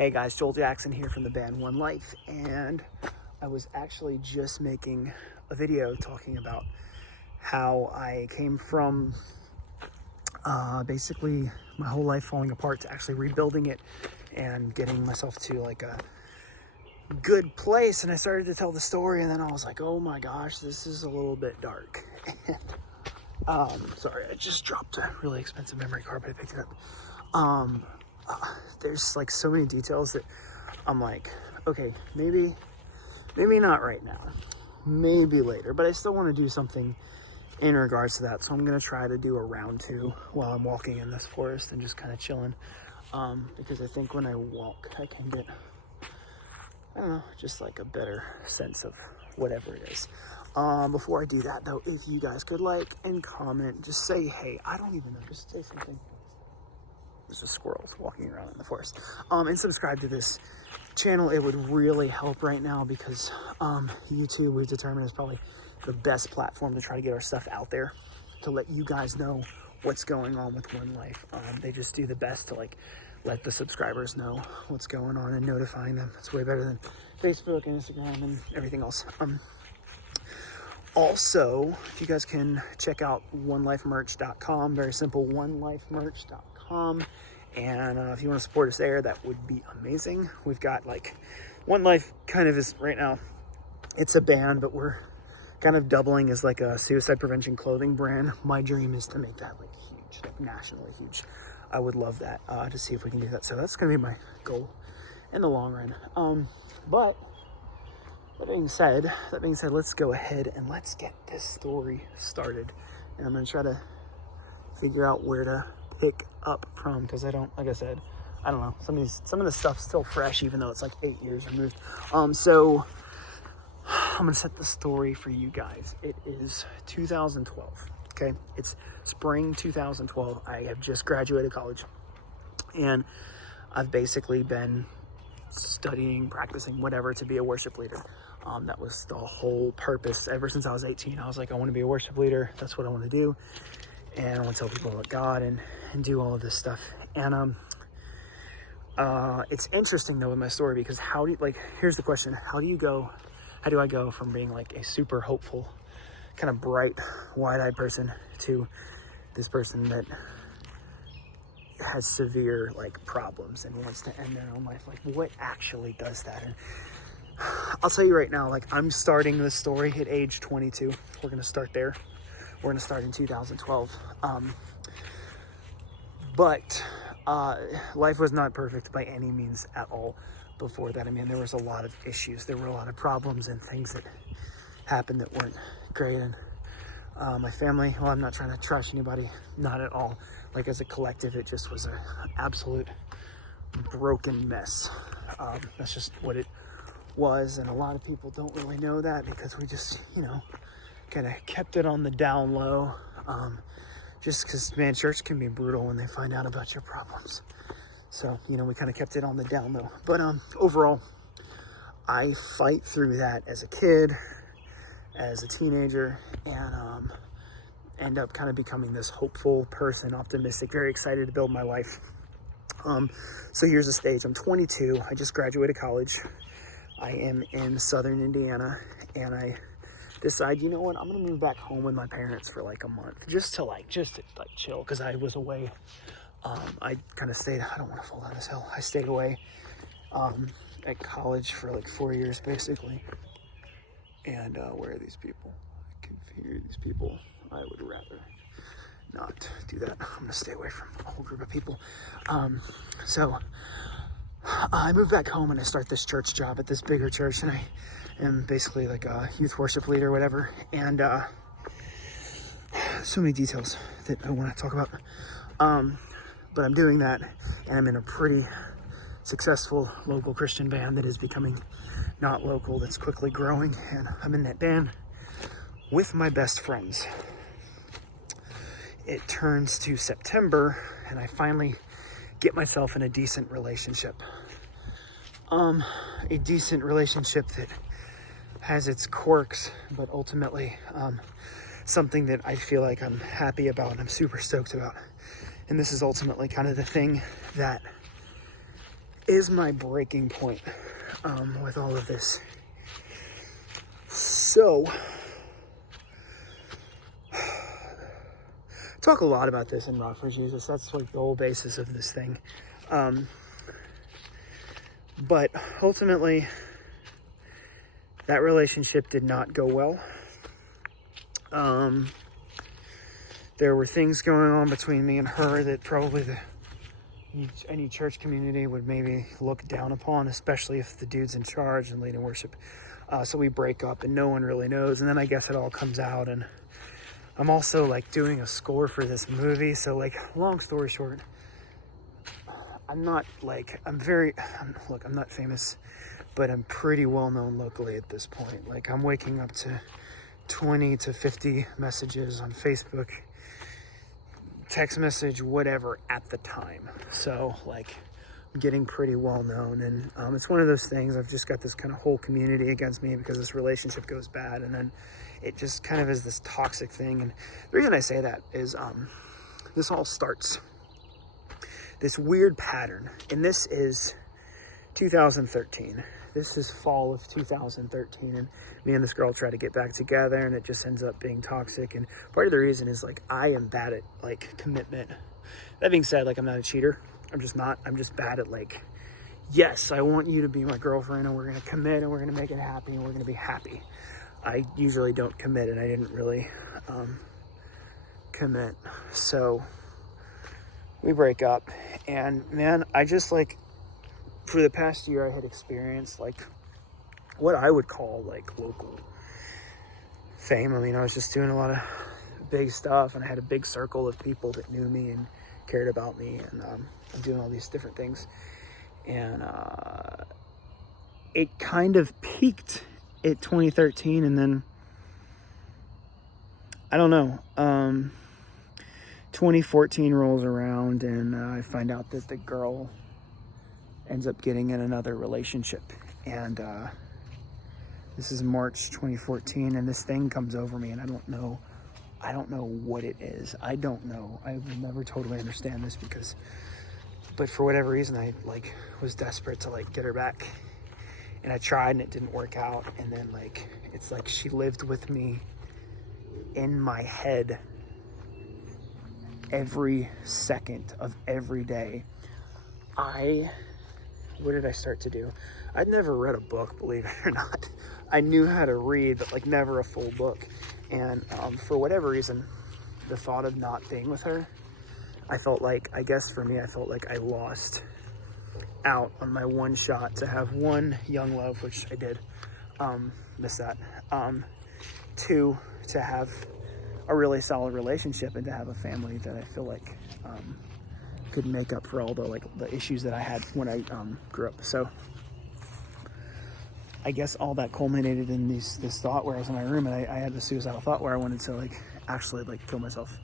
Hey guys, Joel Jackson here from the band OneLife, and I was actually just making a video talking about how I came from basically my whole life falling apart to actually rebuilding it and getting myself to like a good place. And I started to tell the story, and then I was like, oh my gosh, this is a little bit dark. Sorry, I just dropped a really expensive memory card, but I picked it up. There's like so many details that I'm like, okay, maybe not right now, maybe later, but I still want to do something in regards to that. So I'm going to try to do a round 2 while I'm walking in this forest and just kind of chilling. Because I think when I walk, I can get, I don't know, just like a better sense of whatever it is. Before I do that though, if you guys could like and comment, just say, hey, I don't even know, just say something. There's just squirrels walking around in the forest. And subscribe to this channel. It would really help right now because YouTube, we've determined, is probably the best platform to try to get our stuff out there, to let you guys know what's going on with OneLife. They just do the best to like let the subscribers know what's going on and notifying them. It's way better than Facebook and Instagram and everything else. Also, if you guys can check out onelifemerch.com, very simple, onelifemerch.com. And if you want to support us there, that would be amazing. We've got like OneLife kind of is right now, it's a band, but we're kind of doubling as like a suicide prevention clothing brand. My dream is to make that like huge, like nationally huge. I would love that, to see if we can do that. So that's going to be my goal in the long run. But that being said, let's go ahead and let's get this story started. And I'm going to try to figure out where to pick up from, because I don't, like I said, I don't know. Some of the stuff's still fresh, even though it's like 8 years removed. So I'm going to set the story for you guys. It is 2012. Okay. It's spring 2012. I have just graduated college, and I've basically been studying, practicing, whatever, to be a worship leader. That was the whole purpose. Ever since I was 18, I was like, I want to be a worship leader. That's what I want to do. And I want to tell people about God and do all of this stuff. And it's interesting though with my story, because here's the question. How do I go from being like a super hopeful, kind of bright, wide-eyed person to this person that has severe like problems and wants to end their own life? Like, what actually does that? And I'll tell you right now, like, I'm starting this story at age 22. We're going to start there. We're going to start in 2012. But life was not perfect by any means at all before that. I mean, there was a lot of issues. There were a lot of problems and things that happened that weren't great. And my family, well, I'm not trying to trash anybody, not at all. Like, as a collective, it just was an absolute broken mess. That's just what it was. And a lot of people don't really know that, because we just, kind of kept it on the down low. Just because, man, church can be brutal when they find out about your problems. So, we kind of kept it on the down low. But overall, I fight through that as a kid, as a teenager, and end up kind of becoming this hopeful person, optimistic, very excited to build my life. So here's the stage. I'm 22. I just graduated college. I am in Southern Indiana, and I decide, you know what, I'm gonna move back home with my parents for like a month, just to chill, because I was away. I kind of stayed, I don't want to fall down this hill. I stayed away at college for like 4 years basically. And where are these people? I can hear these people. I would rather not do that. I'm gonna stay away from a whole group of people. So I moved back home, and I start this church job at this bigger church, and I am basically like a youth worship leader or whatever. And so many details that I want to talk about. But I'm doing that, and I'm in a pretty successful local Christian band that is becoming not local, that's quickly growing. And I'm in that band with my best friends. It turns to September, and I finally get myself in a decent relationship. A decent relationship that has its quirks, but ultimately something that I feel like I'm happy about and I'm super stoked about. And this is ultimately kind of the thing that is my breaking point with all of this. So, talk a lot about this in Rock for Jesus. That's like the whole basis of this thing. But ultimately, that relationship did not go well. There were things going on between me and her that probably any church community would maybe look down upon, especially if the dude's in charge and leading worship. So we break up and no one really knows. And then I guess it all comes out, and I'm also like doing a score for this movie. So like, long story short, I'm not famous, but I'm pretty well known locally at this point. Like, I'm waking up to 20 to 50 messages on Facebook, text message, whatever, at the time. So like, I'm getting pretty well known, and it's one of those things. I've just got this kind of whole community against me because this relationship goes bad, and then it just kind of is this toxic thing. And the reason I say that is this all starts this weird pattern, and this is 2013. This is fall of 2013, and me and this girl try to get back together, and it just ends up being toxic. And part of the reason is like, I am bad at like commitment. That being said, like, I'm not a cheater. I'm just not. I'm just bad at like, yes, I want you to be my girlfriend, and we're gonna commit, and we're gonna make it happy, and we're gonna be happy. I usually don't commit, and I didn't really commit. So we break up, and man, I just like, for the past year, I had experienced like what I would call like local fame. I mean, I was just doing a lot of big stuff, and I had a big circle of people that knew me and cared about me, and I'm doing all these different things. And it kind of peaked at 2013, and then I don't know, 2014 rolls around, and I find out that the girl ends up getting in another relationship. And this is March 2014, and this thing comes over me, and I don't know what it is. I don't know. I will never totally understand this, but for whatever reason, I like was desperate to like get her back, and I tried, and it didn't work out. And then like, it's like she lived with me in my head every second of every day. What did I start to do? I'd never read a book, believe it or not. I knew how to read, but like never a full book. And for whatever reason, the thought of not being with her, I felt like I lost out on my one shot to have one young love, which I did miss that. Two, to have a really solid relationship, and to have a family that I feel like could make up for all the issues that I had when I grew up. So I guess all that culminated in this thought where I was in my room, and I had the suicidal thought where I wanted to like actually like kill myself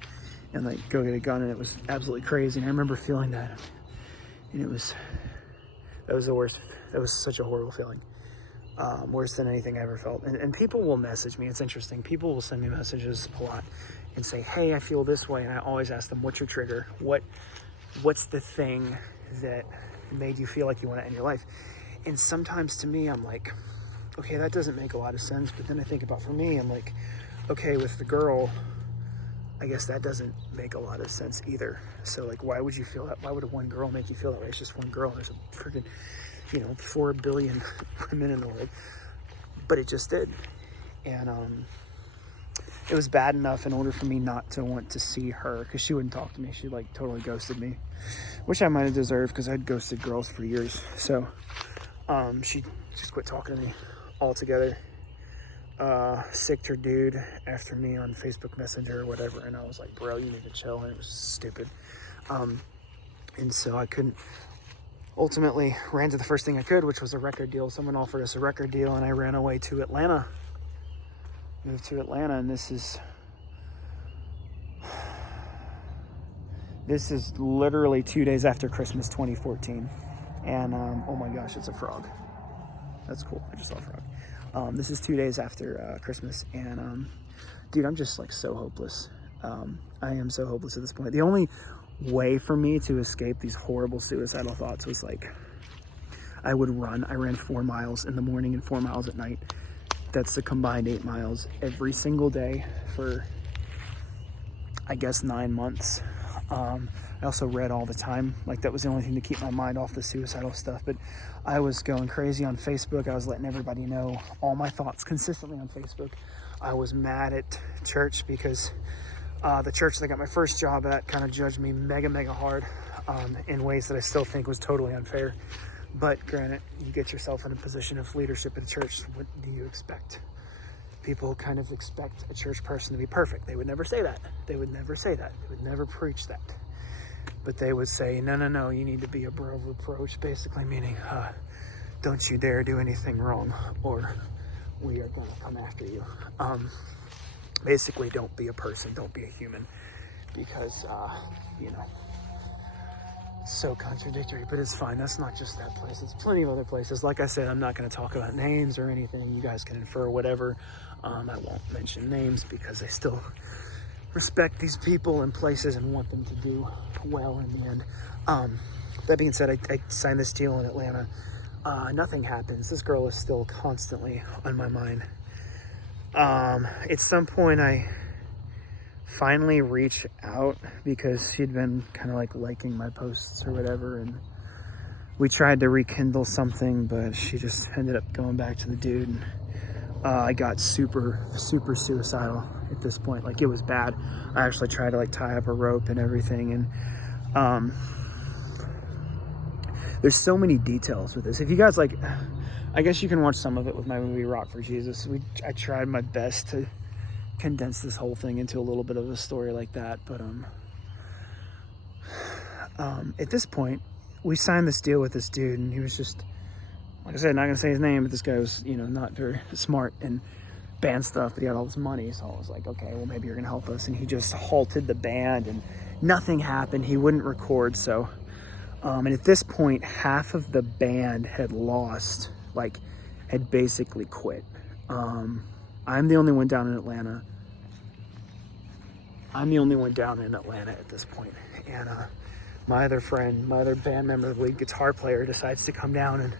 and like go get a gun, and it was absolutely crazy. And I remember feeling that, and that was the worst. That was such a horrible feeling, worse than anything I ever felt. And people will message me. It's interesting. People will send me messages a lot and say, "Hey, I feel this way," and I always ask them, "What's your trigger? What's the thing that made you feel like you want to end your life?" And sometimes to me, I'm like, okay, that doesn't make a lot of sense. But then I think about, for me, I'm like, okay, with the girl, I guess that doesn't make a lot of sense either. So like, why would you feel that? Why would one girl make you feel that way? It's just one girl. There's a freaking, 4 billion women in the world. But it just did. And it was bad enough in order for me not to want to see her, because she wouldn't talk to me. She like totally ghosted me, which I might have deserved, because I'd ghosted girls for years. So she just quit talking to me altogether. Sicked her dude after me on Facebook Messenger or whatever, and I was like, bro, you need to chill. And it was stupid. And so I couldn't, ultimately ran to the first thing I could, which was a record deal. Someone offered us a record deal, and I ran away to Atlanta. Moved to Atlanta, and this is literally 2 days after Christmas 2014. And oh my gosh, it's a frog. That's cool. I just saw a frog. This is 2 days after Christmas, and dude, I'm just like so hopeless. I am so hopeless at this point. The only way for me to escape these horrible suicidal thoughts was like I would run. I ran 4 miles in the morning and 4 miles at night. That's a combined 8 miles every single day for, I guess, 9 months. I also read all the time. Like, that was the only thing to keep my mind off the suicidal stuff. But I was going crazy on Facebook. I was letting everybody know all my thoughts consistently on Facebook. I was mad at church because the church that I got my first job at kind of judged me mega hard in ways that I still think was totally unfair. But granted, you get yourself in a position of leadership at a church. What do you expect? People kind of expect a church person to be perfect. They would never say that. They would never say that. They would never preach that. But they would say, no, you need to be above reproach, basically meaning, don't you dare do anything wrong or we are going to come after you. Basically, don't be a person, don't be a human, because, it's so contradictory, but it's fine. That's not just that place. It's plenty of other places. Like I said, I'm not going to talk about names or anything. You guys can infer whatever. I won't mention names because I still respect these people and places and want them to do well in the end. That being said, I signed this deal in Atlanta. Nothing happens. This girl is still constantly on my mind. At some point, I finally reached out because she'd been kind of like liking my posts or whatever, and we tried to rekindle something, but she just ended up going back to the dude. And I got super suicidal at this point. Like, it was bad. I actually tried to like tie up a rope and everything, and there's so many details with this. If you guys like, I guess you can watch some of it with my movie Rock for Jesus. I tried my best to condense this whole thing into a little bit of a story like that, but at this point, we signed this deal with this dude, and he was just, like I said, not gonna say his name, but this guy was, not very smart in band stuff, but he had all this money, so I was like, okay, well, maybe you're gonna help us. And he just halted the band, and nothing happened. He wouldn't record, so and at this point, half of the band had lost, like, had basically quit. I'm the only one down in Atlanta. At this point. And my other friend, my other band member, the lead guitar player, decides to come down, and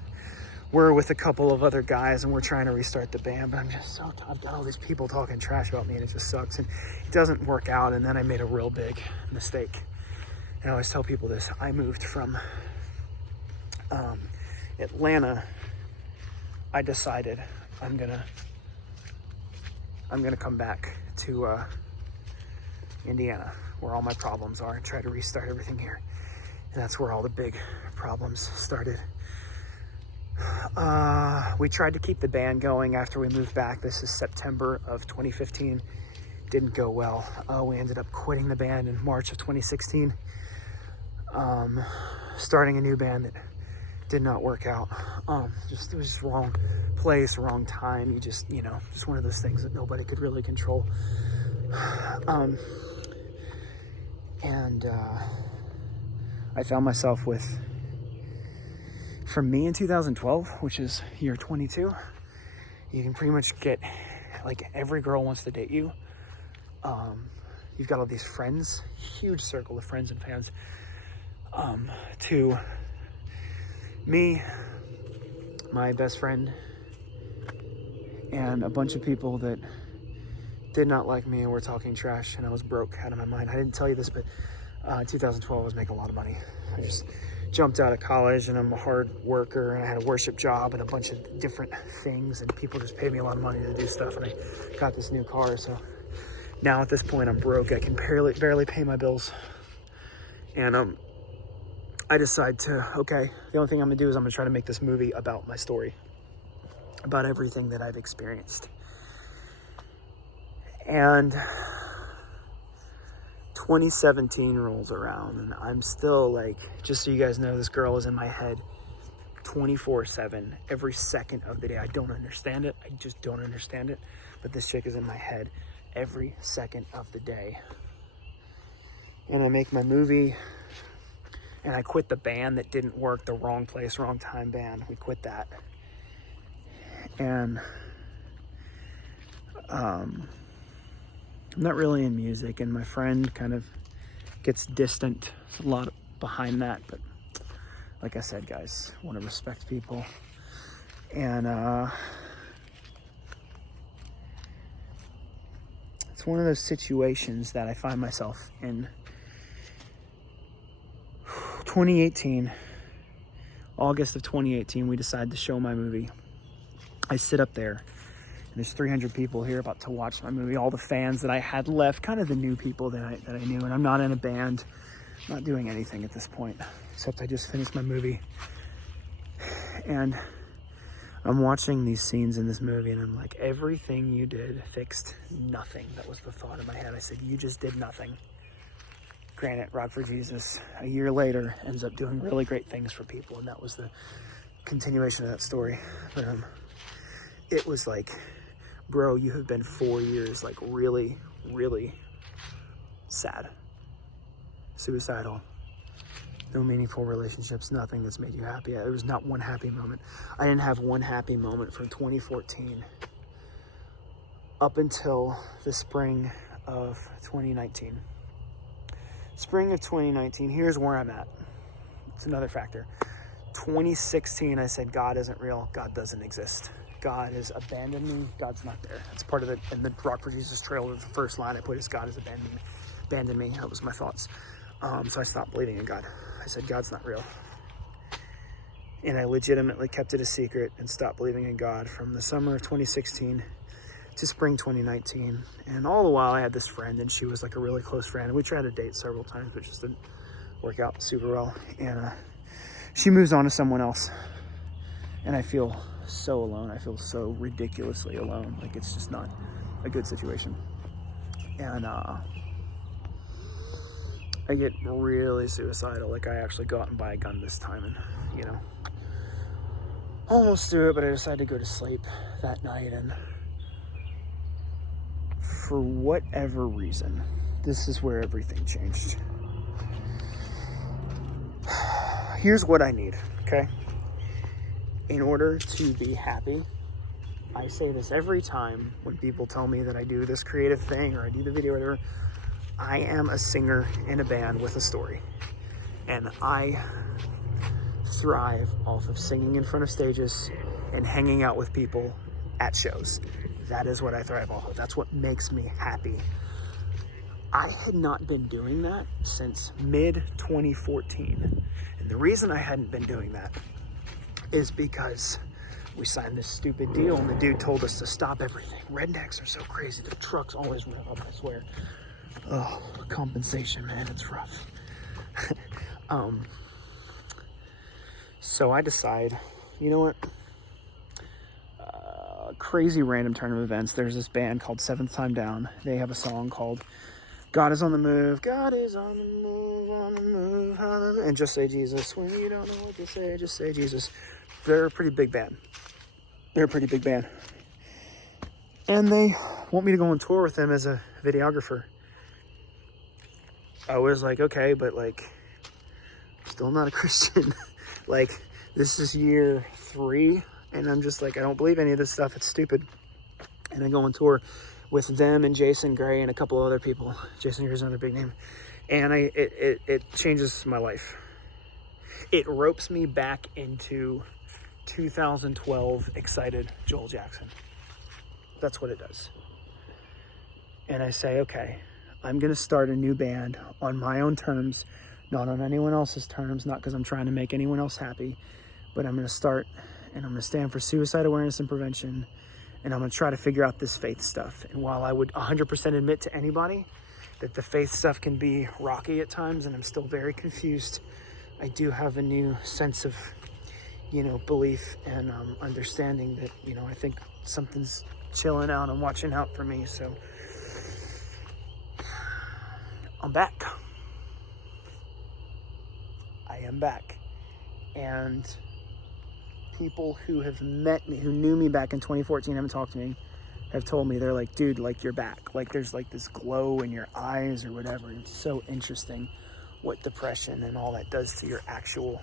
we're with a couple of other guys, and we're trying to restart the band. But I'm just so, I've got all these people talking trash about me, and it just sucks. And it doesn't work out. And then I made a real big mistake. And I always tell people this. I moved from Atlanta. I decided I'm gonna come back to Indiana, where all my problems are, and try to restart everything here. And that's where all the big problems started. We tried to keep the band going after we moved back. This is September of 2015. Didn't go well. We ended up quitting the band in March of 2016. Starting a new band that did not work out. It was just wrong place, wrong time. You just one of those things that nobody could really control. I found myself with, from me in 2012, which is year 22, you can pretty much get, like, every girl wants to date you. You've got all these friends, huge circle of friends and fans. To me, my best friend, and a bunch of people that did not like me and were talking trash, and I was broke out of my mind. I didn't tell you this, but 2012 I was making a lot of money. I just jumped out of college, and I'm a hard worker, and I had a worship job and a bunch of different things, and people just paid me a lot of money to do stuff, and I got this new car. So now at this point I'm broke. I can barely pay my bills, and I decide to, okay, the only thing I'm gonna do is I'm gonna try to make this movie about my story, about everything that I've experienced. And 2017 rolls around, and I'm still, like, just so you guys know, this girl is in my head 24/7, every second of the day. I don't understand it. I just don't understand it. But this chick is in my head every second of the day. And I make my movie, and I quit the band that didn't work, the wrong place, wrong time band. We quit that. And I'm not really in music, and my friend kind of gets distant. There's a lot behind that, but like I said, guys, want to respect people. And it's one of those situations that I find myself in. 2018, August of 2018, we decided to show my movie. I sit up there, and there's 300 people here about to watch my movie. All the fans that I had left, kind of the new people that I knew. And I'm not in a band, not doing anything at this point, except I just finished my movie. And I'm watching these scenes in this movie, and I'm like, everything you did fixed nothing. That was the thought in my head. I said, you just did nothing. Granted, Rock for Jesus, a year later, ends up doing really great things for people, and that was the continuation of that story. But it was like, bro, you have been 4 years, like, really, really sad, suicidal, no meaningful relationships, nothing that's made you happy. There was not one happy moment. I didn't have one happy moment from 2014 up until the spring of 2019. Spring of 2019, here's where I'm at. It's another factor. 2016, I said, God isn't real. God doesn't exist. God has abandoned me. God's not there. It's part of it. In the Rock for Jesus trailer, the first line I put is, God has abandoned me. That was my thoughts. So I stopped believing in God. I said, God's not real. And I legitimately kept it a secret and stopped believing in God from the summer of 2016 to spring 2019. And all the while I had this friend, and she was like a really close friend, and we tried to date several times, but just didn't work out super well. And she moves on to someone else, and I feel so alone. I feel so ridiculously alone. Like, it's just not a good situation. And I get really suicidal. Like, I actually go out and buy a gun this time, and almost do it, but I decided to go to sleep that night, and for whatever reason, this is where everything changed. Here's what I need, okay? In order to be happy, I say this every time when people tell me that I do this creative thing or I do the video or whatever. I am a singer in a band with a story. And I thrive off of singing in front of stages and hanging out with people at shows. That is what I thrive off of. That's what makes me happy. I had not been doing that since mid-2014. And the reason I hadn't been doing that is because we signed this stupid deal, and the dude told us to stop everything. Rednecks are so crazy. The trucks always rev up, I swear. Oh, compensation, man, it's rough. So I decide, you know what? Crazy random turn of events. There's this band called Seventh Time Down. They have a song called God is on the move. God is on the move, on the move. Hallelujah. And just say Jesus. When you don't know what to say, just say Jesus. They're a pretty big band. And they want me to go on tour with them as a videographer. I was like, okay, but like, still not a Christian. Like, this is year 3, and I'm just like, I don't believe any of this stuff. It's stupid. And I go on tour with them and Jason Gray and a couple other people. Jason Gray's another big name. And it changes my life. It ropes me back into 2012 excited Joel Jackson. That's what it does. And I say, okay, I'm going to start a new band on my own terms, not on anyone else's terms, not because I'm trying to make anyone else happy, but I'm going to start, and I'm going to stand for suicide awareness and prevention, and I'm going to try to figure out this faith stuff. And while I would 100% admit to anybody that the faith stuff can be rocky at times, and I'm still very confused, I do have a new sense of, belief and understanding that, I think something's chilling out and watching out for me. So I'm back. I am back. And people who have met me, who knew me back in 2014, haven't talked to me, have told me, they're like, dude, like, you're back. Like, there's like this glow in your eyes or whatever. It's so interesting what depression and all that does to your actual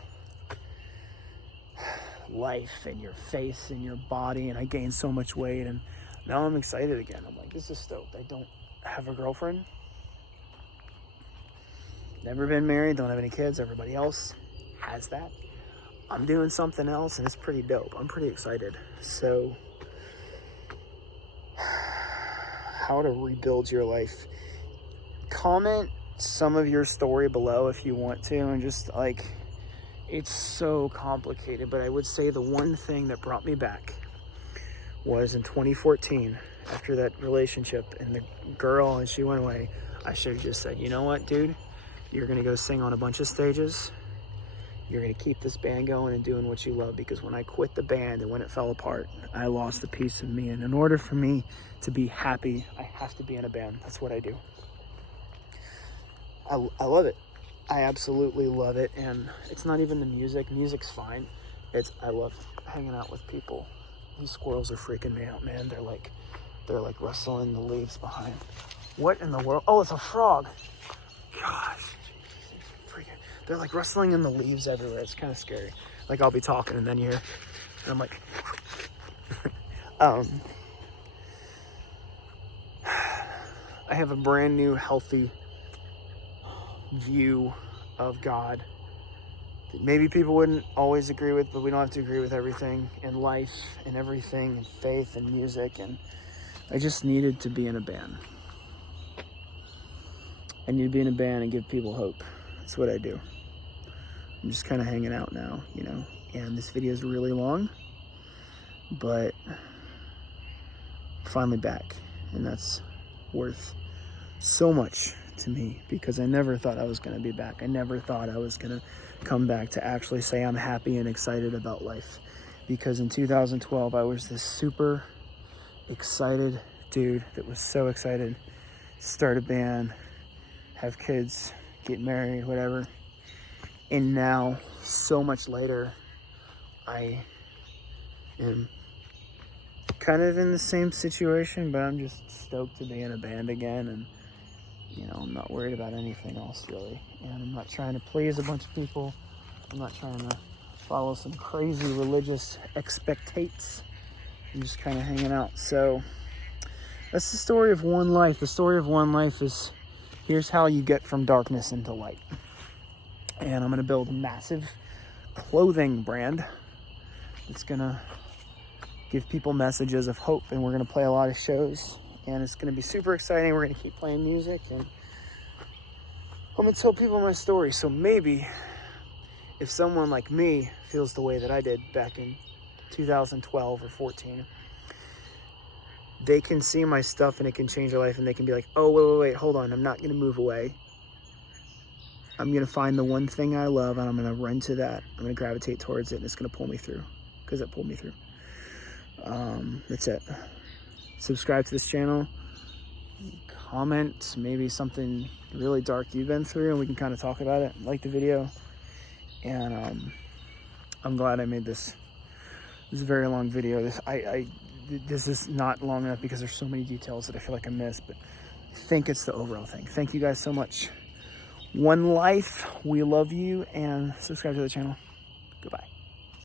life and your face and your body. And I gained so much weight, and now I'm excited again. I'm like, this is stoked. I don't have a girlfriend. Never been married, don't have any kids. Everybody else has that. I'm doing something else, and it's pretty dope. I'm pretty excited. So, how to rebuild your life. Comment some of your story below if you want to, and just like, it's so complicated, but I would say the one thing that brought me back was in 2014, after that relationship and the girl, and she went away. I should have just said, you know what, dude, you're gonna go sing on a bunch of stages. You're gonna keep this band going and doing what you love, because when I quit the band and when it fell apart, I lost a piece of me. And in order for me to be happy, I have to be in a band. That's what I do. I love it. I absolutely love it. And it's not even the music. Music's fine. I love hanging out with people. These squirrels are freaking me out, man. They're like rustling the leaves behind. What in the world? Oh, it's a frog. Gosh. They're like rustling in the leaves everywhere. It's kind of scary. Like I'll be talking and then you hear, and I'm like, I have a brand new healthy view of God that maybe people wouldn't always agree with, but we don't have to agree with everything in life and everything, and faith and music. And I just needed to be in a band. I need to be in a band and give people hope. That's what I do. I'm just kind of hanging out now, you know, and this video is really long, but finally back, and that's worth so much to me, because I never thought I was going to be back. I never thought I was going to come back to actually say I'm happy and excited about life, because in 2012 I was this super excited dude that was so excited to start a band, have kids, get married, whatever. And now, so much later, I am kind of in the same situation, but I'm just stoked to be in a band again. And, you know, I'm not worried about anything else, really. And I'm not trying to please a bunch of people. I'm not trying to follow some crazy religious expectations. I'm just kind of hanging out. So, that's the story of One Life. The story of One Life is, here's how you get from darkness into light. And I'm going to build a massive clothing brand that's going to give people messages of hope. And we're going to play a lot of shows. And it's going to be super exciting. We're going to keep playing music. And I'm going to tell people my story. So maybe if someone like me feels the way that I did back in 2012 or 14, they can see my stuff and it can change their life. And they can be like, oh, wait, hold on. I'm not going to move away. I'm going to find the one thing I love, and I'm going to run to that. I'm going to gravitate towards it, and it's going to pull me through, because it pulled me through. That's it. Subscribe to this channel. Comment maybe something really dark you've been through, and we can kind of talk about it. Like the video. And I'm glad I made this. This is a very long video. This is not long enough because there's so many details that I feel like I missed, but I think it's the overall thing. Thank you guys so much. One Life, we love you, and subscribe to the channel. Goodbye.